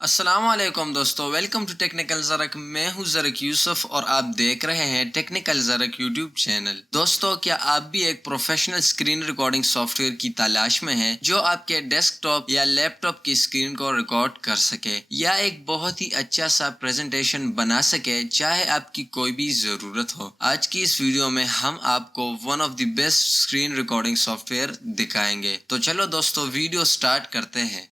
السلام علیکم دوستو، ویلکم ٹو ٹیکنیکل زرک۔ میں ہوں زرک یوسف اور آپ دیکھ رہے ہیں ٹیکنیکل زرک یوٹیوب چینل۔ دوستو، کیا آپ بھی ایک professional screen recording soft where کی تلاش میں ہیں جو آپ کے ڈیسک ٹاپ یا لیپ ٹاپ کی اسکرین کو ریکارڈ کر سکے یا ایک بہت ہی اچھا سا پریزنٹیشن بنا سکے، چاہے آپ کی کوئی بھی ضرورت ہو؟ آج کی اس ویڈیو میں ہم آپ کو one of the best screen recording soft where دکھائیں گے۔ تو چلو دوستو، ویڈیو سٹارٹ کرتے ہیں۔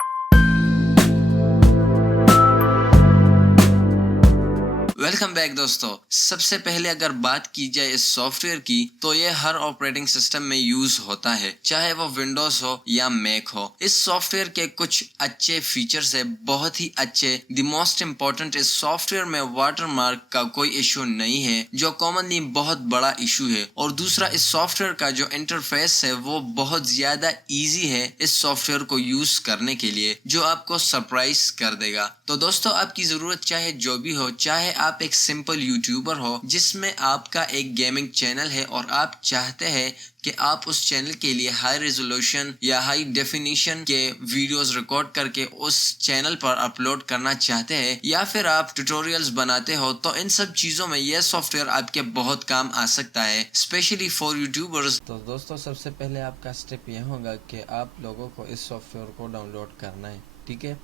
ویلکم بیک دوستو۔ سب سے پہلے اگر بات کی جائے اس سافٹ ویئر کی تو یہ ہر آپریٹنگ سسٹم میں یوز ہوتا ہے، چاہے وہ ونڈوز ہو یا میک ہو۔ اس سافٹ ویئر کے کچھ اچھے فیچرز ہیں، بہت ہی اچھے۔ دی موسٹ امپورٹنٹ، اس سافٹ ویئر میں واٹر مارک کا کوئی ایشو نہیں ہے جو کامنلی بہت بڑا ایشو ہے، اور دوسرا اس سافٹ ویئر کا جو انٹرفیس ہے وہ بہت زیادہ ایزی ہے اس سافٹ ویئر کو یوز کرنے کے لیے، جو آپ کو سرپرائز کر دے گا۔ تو دوستو، آپ کی ضرورت چاہے جو بھی ہو، چاہے آپ ایک سمپل یوٹیوبر ہو جس میں آپ کا ایک گیمنگ چینل ہے اور آپ چاہتے ہیں کہ آپ اس چینل کے لیے ہائی ریزولوشن یا ہائی ڈیفینیشن کے ویڈیوز ریکارڈ کر کے اس چینل پر اپلوڈ کرنا چاہتے ہیں، یا پھر آپ ٹیوٹوریلز بناتے ہو، تو ان سب چیزوں میں یہ سافٹ ویئر آپ کے بہت کام آ سکتا ہے، اسپیشلی فار یوٹیوبرز۔ تو دوستو، سب سے پہلے آپ کا اسٹیپ یہ ہوگا کہ آپ لوگوں کو اس سافٹ ویئر کو ڈاؤن لوڈ کرنا ہے، ٹھیک ہے؟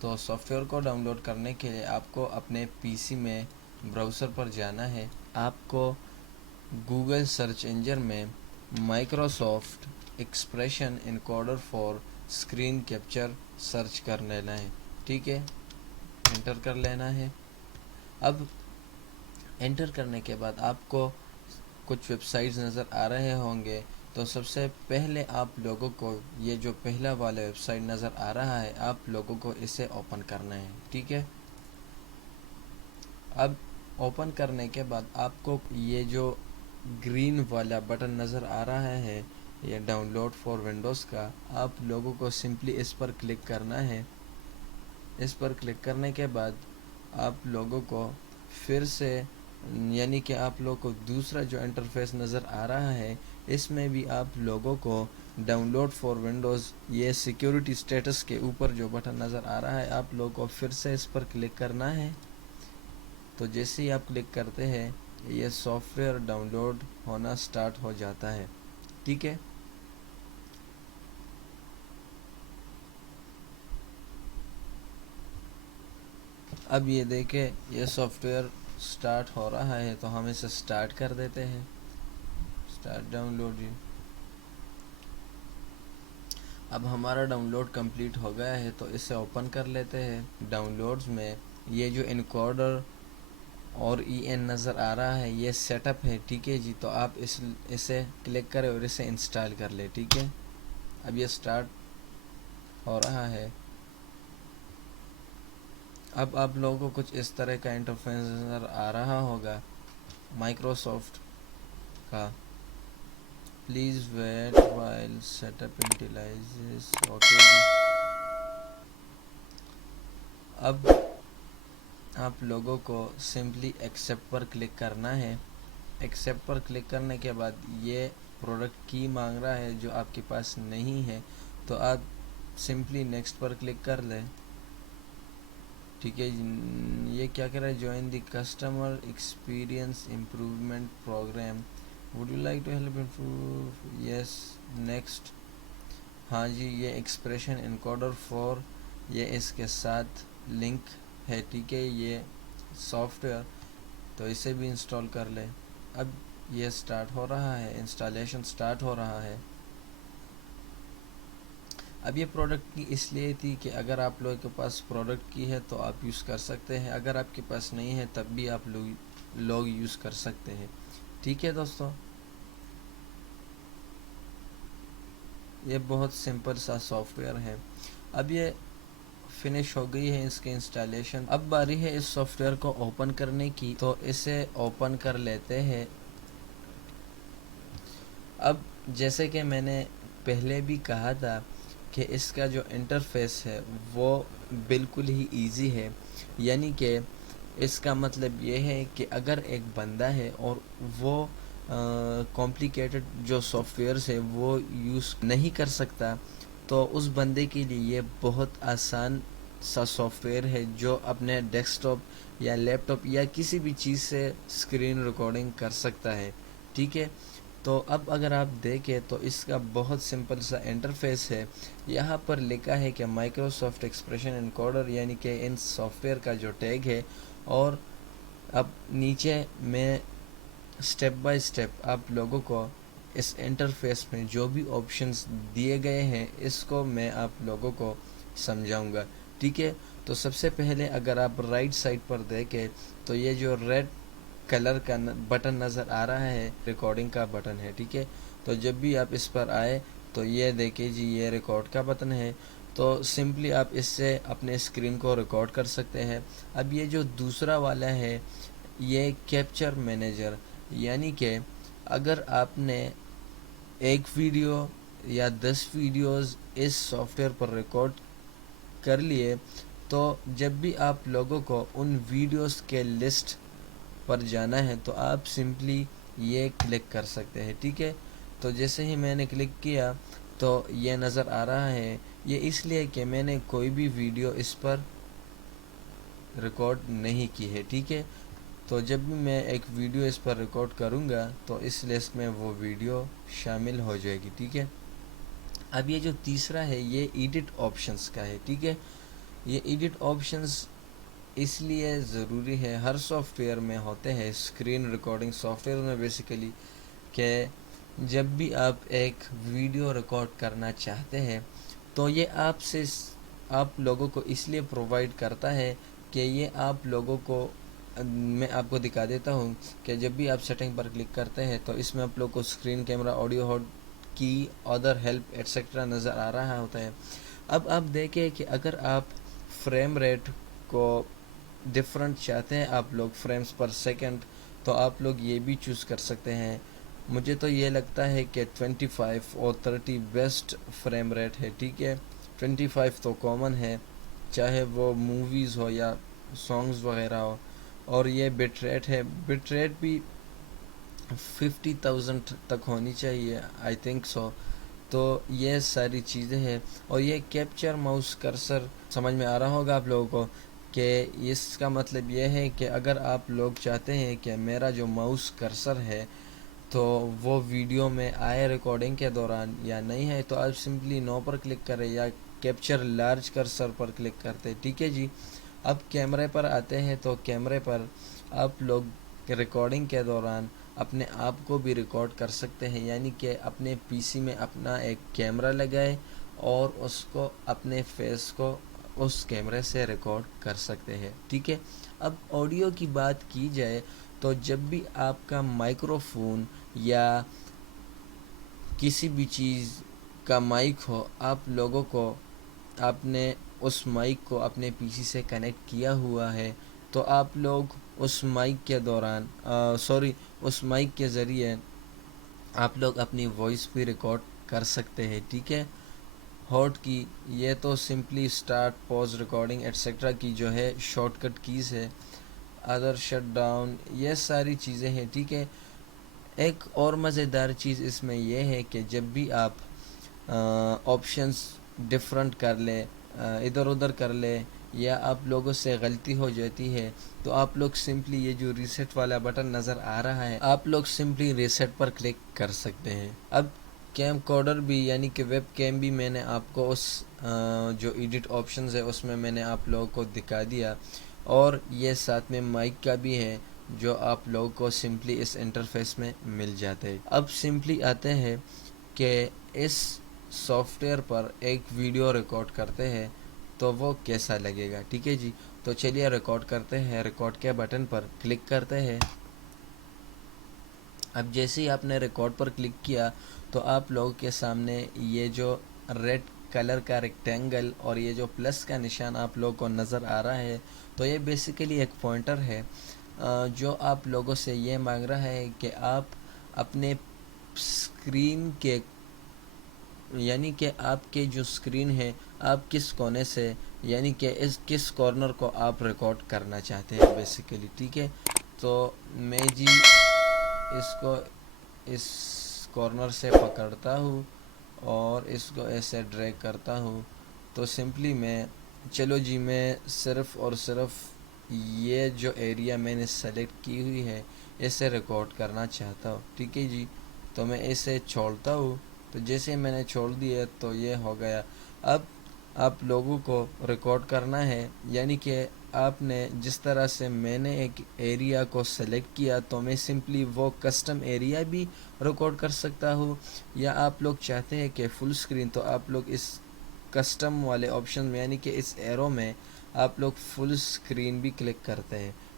تو سافٹ ویئر کو ڈاؤن لوڈ کرنے کے لیے آپ کو اپنے پی سی میں براؤزر پر جانا ہے۔ آپ کو گوگل سرچ انجن میں Microsoft expression encoder for screen capture search کر لینا ہے، ٹھیک ہے؟ انٹر کر لینا ہے۔ اب انٹر کرنے کے بعد آپ کو کچھ ویب سائٹس نظر آ رہے ہوں گے، تو سب سے پہلے آپ لوگوں کو یہ جو پہلا والا ویب سائٹ نظر آ رہا ہے، آپ لوگوں کو اسے اوپن کرنا ہے، ٹھیک ہے؟ اب اوپن کرنے کے بعد آپ کو یہ جو گرین والا بٹن نظر آ رہا ہے، یہ ڈاؤن لوڈ فار ونڈوز کا، آپ لوگوں کو سمپلی اس پر کلک کرنا ہے۔ اس پر کلک کرنے کے بعد آپ لوگوں کو پھر سے، یعنی کہ آپ لوگوں کو دوسرا جو انٹرفیس نظر آ رہا ہے، اس میں بھی آپ لوگوں کو ڈاؤن لوڈ فار ونڈوز، یہ سیکیورٹی سٹیٹس کے اوپر جو بٹن نظر آ رہا ہے، آپ لوگوں کو پھر سے اس پر کلک کرنا ہے۔ تو جیسے ہی آپ کلک کرتے ہیں، یہ سافٹ ویئر ڈاؤن لوڈ ہونا سٹارٹ ہو جاتا ہے، ٹھیک ہے؟ اب یہ دیکھیں، یہ سافٹ ویئر سٹارٹ ہو رہا ہے، تو ہم اسے سٹارٹ کر دیتے ہیں۔ سٹارٹ ڈاؤن لوڈ جی۔ اب ہمارا ڈاؤن لوڈ کمپلیٹ ہو گیا ہے، تو اسے اوپن کر لیتے ہیں۔ ڈاؤن لوڈز میں یہ جو انکوڈر اور ای این نظر آ رہا ہے، یہ سیٹ اپ ہے، ٹھیک ہے جی؟ تو آپ اسے کلک کریں اور اسے انسٹال کر لیں، ٹھیک ہے؟ اب یہ سٹارٹ ہو رہا ہے۔ اب آپ لوگوں کو کچھ اس طرح کا انٹرفیس نظر آ رہا ہوگا مائکروسافٹ کا۔ Please wait while setup initializes, okay جی۔ اب آپ لوگوں کو سمپلی ایکسیپٹ پر کلک کرنا ہے۔ ایکسیپٹ پر کلک کرنے کے بعد یہ پروڈکٹ کی مانگ رہا ہے جو آپ کے پاس نہیں ہے، تو آپ سمپلی نیکسٹ پر کلک کر لیں، ٹھیک ہے؟ یہ کیا کر رہا ہے؟ Join the customer experience improvement program, would you like to help improve? Yes, next. ہاں جی، یہ ایکسپریشن انکوڈر فور، یہ اس کے ساتھ لنک ہے، ٹھیک ہے؟ یہ سافٹ ویئر، تو اسے بھی انسٹال کر لیں۔ اب یہ سٹارٹ ہو رہا ہے، انسٹالیشن سٹارٹ ہو رہا ہے۔ اب یہ پروڈکٹ کی اس لیے تھی کہ اگر آپ لوگوں کے پاس پروڈکٹ کی ہے تو آپ یوز کر سکتے ہیں، اگر آپ کے پاس نہیں ہے تب بھی آپ لوگ یوز کر سکتے ہیں، ٹھیک ہے دوستو؟ یہ بہت سمپل سا سافٹ ویئر ہے۔ اب یہ فنش ہو گئی ہے اس کی انسٹالیشن۔ اب باری ہے اس سافٹ ویئر کو اوپن کرنے کی، تو اسے اوپن کر لیتے ہیں۔ اب جیسے کہ میں نے پہلے بھی کہا تھا کہ اس کا جو انٹرفیس ہے وہ بالکل ہی ایزی ہے، یعنی کہ اس کا مطلب یہ ہے کہ اگر ایک بندہ ہے اور وہ کمپلیکیٹڈ جو سافٹ ویئرس ہے وہ یوز نہیں کر سکتا، تو اس بندے کے لیے یہ بہت آسان سا سافٹ ویئر ہے جو اپنے ڈیسک ٹاپ یا لیپ ٹاپ یا کسی بھی چیز سے اسکرین ریکارڈنگ کر سکتا ہے. ٹھیک ہے. تو اب اگر آپ دیکھیں تو اس کا بہت سمپل سا انٹرفیس ہے. یہاں پر لکھا ہے کہ مائکروسافٹ ایکسپریشن انکوڈر یعنی کہ ان سافٹ ویئر کا جو ٹیگ ہے, اور اب نیچے میں سٹیپ بائی سٹیپ آپ لوگوں کو اس انٹرفیس میں جو بھی آپشنز دیے گئے ہیں اس کو میں آپ لوگوں کو سمجھاؤں گا. ٹھیک ہے. تو سب سے پہلے اگر آپ رائٹ سائڈ پر دیکھیں تو یہ جو ریڈ کلر کا بٹن نظر آ رہا ہے ریکارڈنگ کا بٹن ہے. ٹھیک ہے. تو جب بھی آپ اس پر آئے تو یہ دیکھیں جی یہ ریکارڈ کا بٹن ہے. تو سمپلی آپ اس سے اپنے اسکرین کو ریکارڈ کر سکتے ہیں. اب یہ جو دوسرا والا ہے یہ کیپچر مینیجر, یعنی کہ اگر آپ نے ایک ویڈیو یا 10 ویڈیوز اس سافٹ ویئر پر ریکارڈ کر لیے تو جب بھی آپ لوگوں کو ان ویڈیوز کے لسٹ پر جانا ہے تو آپ سمپلی یہ کلک کر سکتے ہیں. ٹھیک ہے. تو جیسے ہی میں نے کلک کیا تو یہ نظر آ رہا ہے. یہ اس لیے کہ میں نے کوئی بھی ویڈیو اس پر ریکارڈ نہیں کی ہے. ٹھیک ہے. تو جب بھی میں ایک ویڈیو اس پر ریکارڈ کروں گا تو اس لسٹ میں وہ ویڈیو شامل ہو جائے گی. ٹھیک ہے. اب یہ جو تیسرا ہے یہ ایڈٹ آپشنز کا ہے. ٹھیک ہے. یہ ایڈٹ آپشنز اس لیے ضروری ہے, ہر سافٹ ویئر میں ہوتے ہیں اسکرین ریکارڈنگ سافٹ ویئر میں بیسیکلی, کہ جب بھی آپ ایک ویڈیو ریکارڈ کرنا چاہتے ہیں تو یہ آپ لوگوں کو اس لیے پرووائڈ کرتا ہے کہ یہ آپ لوگوں کو, میں آپ کو دکھا دیتا ہوں کہ جب بھی آپ سیٹنگ پر کلک کرتے ہیں تو اس میں آپ لوگ کو اسکرین, کیمرہ, آڈیو ہاؤٹ کی, ادر ہیلپ ایٹسیکٹرا نظر آ رہا ہوتا ہے. اب آپ دیکھیں کہ اگر آپ فریم ریٹ کو ڈفرنٹ چاہتے ہیں آپ لوگ فریمز پر سیکنڈ, تو آپ لوگ یہ بھی چوز کر سکتے ہیں. مجھے تو یہ لگتا ہے کہ 25 اور 30 بیسٹ فریم ریٹ ہے. ٹھیک ہے. 25 تو کامن ہے چاہے وہ موویز ہو یا سانگز وغیرہ ہو, اور یہ بٹ ریٹ ہے, بٹ ریٹ بھی 50,000 تک ہونی چاہیے آئی تھنک سو. تو یہ ساری چیزیں ہیں. اور یہ کیپچر ماؤس کرسر سمجھ میں آ رہا ہوگا آپ لوگوں کو کہ اس کا مطلب یہ ہے کہ اگر آپ لوگ چاہتے ہیں کہ میرا جو ماؤس کرسر ہے تو وہ ویڈیو میں آئے ریکارڈنگ کے دوران یا نہیں ہے تو آپ سمپلی نو پر کلک کریں یا کیپچر لارج کرسر پر کلک کرتے. ٹھیک ہے جی. اب کیمرے پر آتے ہیں تو کیمرے پر آپ لوگ ریکارڈنگ کے دوران اپنے آپ کو بھی ریکارڈ کر سکتے ہیں, یعنی کہ اپنے پی سی میں اپنا ایک کیمرہ لگائے اور اس کو اپنے فیس کو اس کیمرے سے ریکارڈ کر سکتے ہیں. ٹھیک ہے. اب آڈیو کی بات کی جائے تو جب بھی آپ کا مائکرو فون یا کسی بھی چیز کا مائک ہو, آپ لوگوں کو آپ نے اس مائک کو اپنے پی سی سے کنیکٹ کیا ہوا ہے تو آپ لوگ اس مائک کے دوران اس مائک کے ذریعے آپ لوگ اپنی وائس بھی ریکارڈ کر سکتے ہیں. ٹھیک ہے. ہاٹ کی یہ تو simply start, pause, recording etcetera کی جو ہے شارٹ کٹ کیز ہے. ادر شٹ ڈاؤن یہ ساری چیزیں ہیں. ٹھیک ہے. ایک اور مزیدار چیز اس میں یہ ہے کہ جب بھی آپ آپشنز ڈفرنٹ کر لیں, ادھر ادھر کر لیں, یا آپ لوگوں سے غلطی ہو جاتی ہے تو آپ لوگ سمپلی یہ جو ریسیٹ والا بٹن نظر آ رہا ہے آپ لوگ سمپلی ریسیٹ پر کلک کر سکتے ہیں. اب کیم کوڈر بھی یعنی کہ ویب کیم بھی میں نے آپ کو اس جو ایڈٹ آپشنز ہے اس میں نے آپ لوگوں کو دکھا دیا, اور یہ ساتھ میں مائک کا بھی ہے جو آپ لوگوں کو سمپلی اس انٹرفیس میں مل جاتے ہیں. اب سمپلی آتے ہیں کہ اس سافٹ ویئر پر ایک ویڈیو ریکارڈ کرتے ہیں تو وہ کیسا لگے گا. ٹھیک ہے جی. تو چلیے ریکارڈ کرتے ہیں. ریکارڈ کے بٹن پر کلک کرتے ہیں. اب جیسے ہی آپ نے ریکارڈ پر کلک کیا تو آپ لوگوں کے سامنے یہ جو ریڈ کلر کا ریکٹینگل اور یہ جو پلس کا نشان آپ لوگوں کو نظر آ رہا ہے تو یہ بیسیکلی ایک پوائنٹر ہے جو آپ لوگوں سے یہ مانگ رہا ہے کہ آپ اپنے اسکرین کے, یعنی کہ آپ کے جو اسکرین ہے آپ کس کونے سے, یعنی کہ کس کارنر کو آپ ریکارڈ کرنا چاہتے ہیں بیسیکلی. ٹھیک ہے. تو میں جی اس کو اس کارنر سے پکڑتا ہوں اور اس کو ایسے ڈریگ کرتا ہوں تو سمپلی میں چلو جی، میں صرف اور صرف یہ جو ایریا میں نے سلیکٹ کی ہوئی ہے اسے ریکارڈ کرنا چاہتا ہوں، ٹھیک ہے جی. تو میں اسے چھوڑتا ہوں. تو جیسے میں نے چھوڑ دیا تو یہ ہو گیا. اب آپ لوگوں کو ریکارڈ کرنا ہے، یعنی کہ آپ نے جس طرح سے میں نے ایک ایریا کو سلیکٹ کیا تو میں سمپلی وہ کسٹم ایریا بھی ریکارڈ کر سکتا ہوں، یا آپ لوگ چاہتے ہیں کہ فل اسکرین، تو آپ لوگ اس کسٹم والے آپشن میں یعنی کہ اس ایرو میں آپ لوگ فل اسکرین بھی کلک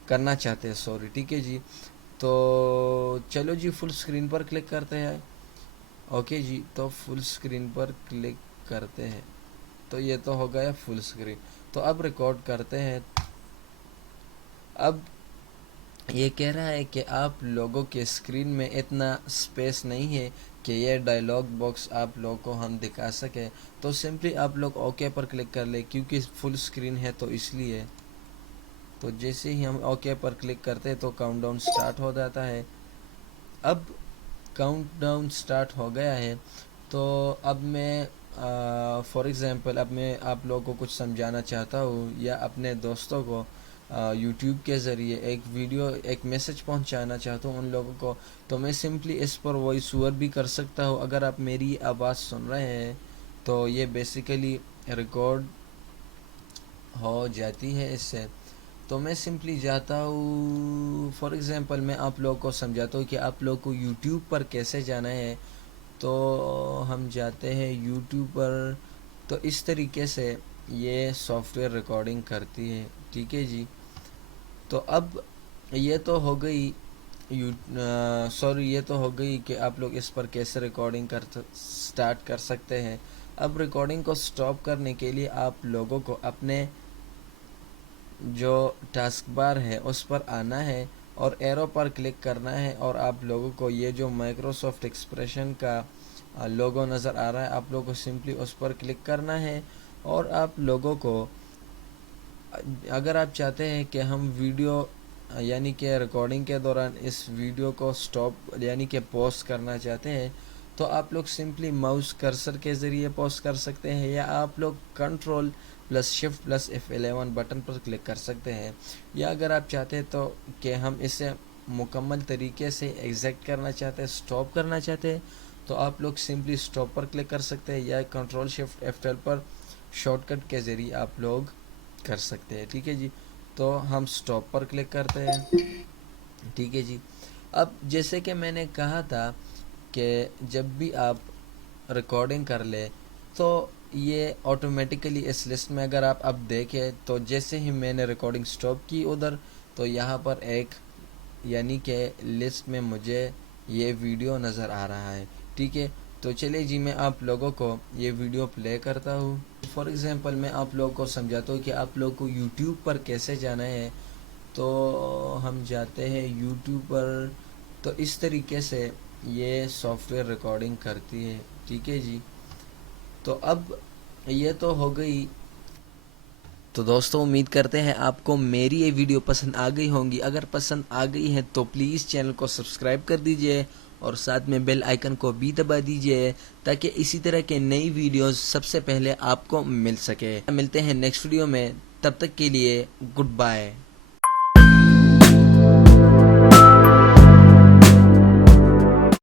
کرنا چاہتے ہیں، سوری، ٹھیک ہے جی. تو چلو جی فل اسکرین پر کلک کرتے ہیں. اوکے جی، تو فل اسکرین پر کلک کرتے ہیں تو یہ تو ہو گیا فل اسکرین. تو اب ریکارڈ کرتے ہیں. اب یہ کہہ رہا ہے کہ آپ لوگوں کے اسکرین میں اتنا اسپیس نہیں ہے کہ یہ ڈائلاگ باکس آپ لوگوں کو ہم دکھا سکیں. تو سمپلی آپ لوگ اوکے پر کلک کر لیں، کیونکہ فل اسکرین ہے تو اس لیے. تو جیسے ہی ہم اوکے پر کلک کرتے تو کاؤنٹ ڈاؤن سٹارٹ ہو جاتا ہے. اب کاؤنٹ ڈاؤن سٹارٹ ہو گیا ہے. تو اب میں فار ایگزامپل اب میں آپ لوگوں کو کچھ سمجھانا چاہتا ہوں، یا اپنے دوستوں کو یوٹیوب کے ذریعے ایک میسج پہنچانا چاہتا ہوں ان لوگوں کو. تو میں سمپلی اس پر وائس اوور بھی کر سکتا ہوں. اگر آپ میری آواز سن رہے ہیں تو یہ بیسیکلی ریکارڈ ہو جاتی ہے اس سے. تو میں سمپلی جاتا ہوں، فار ایگزامپل میں آپ لوگوں کو سمجھاتا ہوں کہ آپ لوگوں کو یوٹیوب پر کیسے جانا ہے. تو ہم جاتے ہیں یوٹیوب پر. تو اس طریقے سے یہ سافٹ ویئر ریکارڈنگ کرتی ہے، ٹھیک ہے جی. تو اب یہ تو ہو گئی یہ تو ہو گئی کہ آپ لوگ اس پر کیسے ریکارڈنگ سٹارٹ کر سکتے ہیں. اب ریکارڈنگ کو سٹاپ کرنے کے لیے آپ لوگوں کو اپنے جو ٹاسک بار ہے اس پر آنا ہے اور ایرو پر کلک کرنا ہے، اور آپ لوگوں کو یہ جو مائکروسافٹ ایکسپریشن کا لوگو نظر آ رہا ہے آپ لوگوں کو سمپلی اس پر کلک کرنا ہے. اور آپ لوگوں کو اگر آپ چاہتے ہیں کہ ہم ویڈیو یعنی کہ ریکارڈنگ کے دوران اس ویڈیو کو سٹاپ یعنی کہ پوز کرنا چاہتے ہیں تو آپ لوگ سمپلی ماؤس کرسر کے ذریعے پوز کر سکتے ہیں، یا آپ لوگ control plus shift plus F11 button پر کلک کر سکتے ہیں. یا اگر آپ چاہتے ہیں تو کہ ہم اسے مکمل طریقے سے ایگزیکٹ کرنا چاہتے ہیں، سٹاپ کرنا چاہتے ہیں، تو آپ لوگ سمپلی سٹاپ پر کلک کر سکتے ہیں، یا کنٹرول شفٹ F12 پر شارٹ کٹ کے ذریعے آپ لوگ کر سکتے ہیں، ٹھیک ہے جی. تو ہم سٹاپ پر کلک کرتے ہیں، ٹھیک ہے جی. اب جیسے کہ میں نے کہا تھا کہ جب بھی آپ ریکارڈنگ کر لیں تو یہ آٹومیٹیکلی اس لسٹ میں اگر آپ اب دیکھیں تو جیسے ہی میں نے ریکارڈنگ سٹاپ کی ادھر تو یہاں پر ایک یعنی کہ لسٹ میں مجھے یہ ویڈیو نظر آ رہا ہے، ٹھیک ہے. تو چلے جی میں آپ لوگوں کو یہ ویڈیو پلے کرتا ہوں. فار ایگزامپل میں آپ لوگوں کو سمجھاتا ہوں کہ آپ لوگوں کو یوٹیوب پر کیسے جانا ہے. تو ہم جاتے ہیں یوٹیوب پر. تو اس طریقے سے یہ سافٹ ویئر ریکارڈنگ کرتی ہے، ٹھیک ہے جی. تو اب یہ تو ہو گئی. تو دوستوں امید کرتے ہیں آپ کو میری یہ ویڈیو پسند آ گئی ہوں گی. اگر پسند آ گئی ہے تو پلیز چینل کو سبسکرائب کر دیجئے اور ساتھ میں بیل آئیکن کو بھی دبا دیجئے تاکہ اسی طرح کے نئی ویڈیوز سب سے پہلے آپ کو مل سکے. ملتے ہیں نیکسٹ ویڈیو میں، تب تک کے لیے گڈ بائے.